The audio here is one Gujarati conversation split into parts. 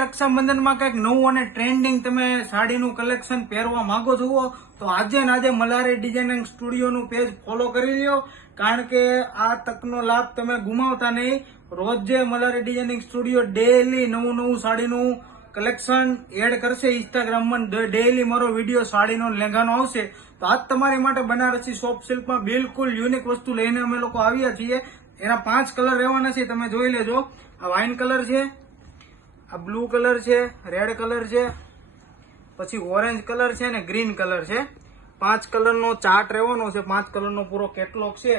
રક્ષાબંધનમાં કંઈક નવું અને ટ્રેન્ડિંગ તમે સાડીનું કલેક્શન પહેરવા માંગો છો તો આજે ને આજે મલ્હારી ડિઝાઇનિંગ સ્ટુડિયોનું પેજ ફોલો કરી લ્યો, કારણ કે આ તકનો લાભ તમે ગુમાવતા નહીં. રોજ જે મલ્હારી ડિઝાઇનિંગ સ્ટુડિયો ડેઈલી નવું સાડીનું કલેક્શન એડ કરશે ઇન્સ્ટાગ્રામમાં, ડેઈલી મારો વિડીયો સાડીનો લેંઘાનો આવશે. તો આજ તમારી માટે બનારસી સોફ્ટ સિલ્કમાં બિલકુલ યુનિક વસ્તુ લઈને અમે લોકો આવ્યા છીએ. એના 5 કલર રહેવાના છે, તમે જોઈ લેજો. આ વાઇન કલર છે, આ બ્લુ કલર છે, રેડ કલર છે, પછી ઓરેન્જ કલર છે અને ગ્રીન કલર છે. 5 કલરનો ચાર્ટ રહેવાનો છે, 5 કલરનો પૂરો કેટલોગ છે.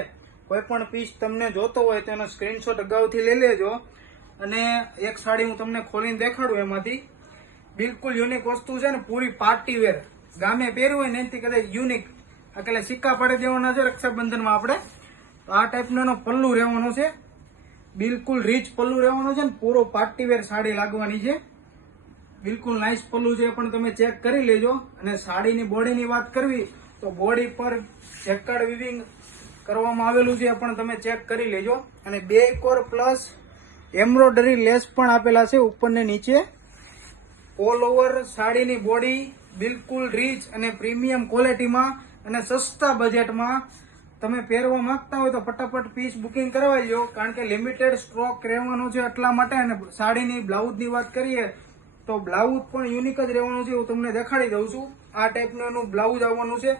કોઈ પણ પીસ તમને જોતો હોય તો એનો સ્ક્રીનશોટ અગાઉથી લઈ લેજો. અને એક સાડી હું તમને ખોલીને દેખાડું એમાંથી. બિલકુલ યુનિક વસ્તુ છે ને, પૂરી પાર્ટી વેર, ગામે પહેર્યું હોય ને એનાથી કદાચ યુનિક, એટલે સિક્કા પાડી દેવાના છે રક્ષાબંધનમાં આપણે. તો આ ટાઈપનો એનો પલ્લુ રહેવાનો છે, બિલકુલ રીચ પલ્લુ રહેવાનો છે ને પૂરો પાર્ટી વેર સાડી લાગવાની છે. બિલકુલ નાઇસ પલ્લુ છે, પણ તમે ચેક કરી લેજો. અને સાડીની બોડીની વાત કરવી તો બોડી પર જેકાર્ડ વિવિંગ કરવામાં આવેલું છે, પણ તમે ચેક કરી લેજો. અને 2 કોર પ્લસ એમ્બ્રોઇડરી લેસ પણ આપેલા છે ઉપર ને નીચે. ઓલ ઓવર સાડીની બોડી બિલકુલ રીચ અને પ્રીમિયમ ક્વોલિટીમાં અને સસ્તા બજેટમાં તમે પહેરવા માંગતા હોય તો ફટાફટ પીસ બુકિંગ કરાવી લો, કારણ કે લિમિટેડ સ્ટોક રહેવાનો છે એટલા માટે. અને સાડીની બ્લાઉઝની વાત કરીએ તો બ્લાઉઝ પણ યુનિક જ રહેવાનું છે, હું તમને દેખાડી દઉં છું. આ ટાઈપનું એનું બ્લાઉઝ આવવાનું છે,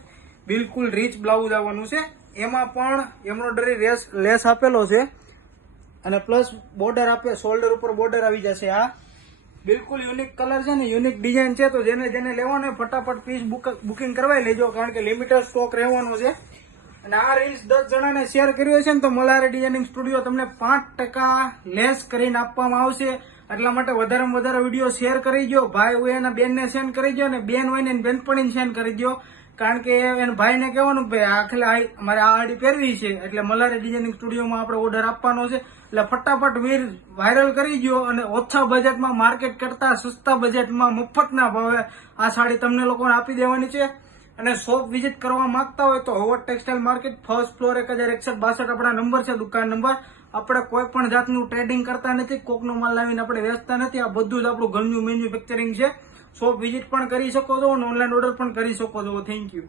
બિલકુલ રીચ બ્લાઉઝ આવવાનું છે. એમાં પણ એમ્બ્રોઇડરી લેસ આપેલો છે અને પ્લસ બોર્ડર આપે, શોલ્ડર ઉપર બોર્ડર આવી જશે. આ બિલકુલ યુનિક કલર છે ને, યુનિક ડિઝાઇન છે. તો જેને લેવાનો હોય ફટાફટ પીસ બુકિંગ કરવાઈ લેજો, કારણ કે લિમિટેડ સ્ટોક રહેવાનો છે. અને આ રીલ્સ 10 જણાને શેર કર્યો છે ને તો મલ્હારી ડિઝાઇનિંગ સ્ટુડિયો તમને 5% લેસ કરીને આપવામાં આવશે. એટલા માટે વધારેમાં વધારે વિડીયો શેર કરી દો. ભાઈ હોય એના બેનને સેન્ડ કરી દો, અને બેન હોય ને બેનપણીને સેન્ડ કરી દો, કારણ કે એના ભાઈને કહેવાનું ભાઈ આખલે મારે આ આડી પહેરવી છે, એટલે મલ્હારી ડિઝાઇનિંગ સ્ટુડિયોમાં આપણે ઓર્ડર આપવાનો છે. એટલે ફટાફટ વીર વાયરલ કરી દો. અને ઓછા બજેટમાં, માર્કેટ કરતા સસ્તા બજેટમાં, મફતના ભાવે આ સાડી તમને લોકોને આપી દેવાની છે. અને શોપ વિઝિટ કરવા માંગતા હોય તો હોવર ટેક્સટાઇલ માર્કેટ, ફર્સ્ટ ફ્લોર 1162 આપણા નંબર છે, દુકાન નંબર. આપણે કોઈ પણ જાતનું ટ્રેડિંગ કરતા નથી, કોકનો માલ લાવીને આપણે વેચતા નથી. આ બધું જ આપણું ઘરનું મેન્યુફેક્ચરિંગ છે. શોપ વિઝિટ પણ કરી શકો છો અને ઓનલાઈન ઓર્ડર પણ કરી શકો છો. Thank you.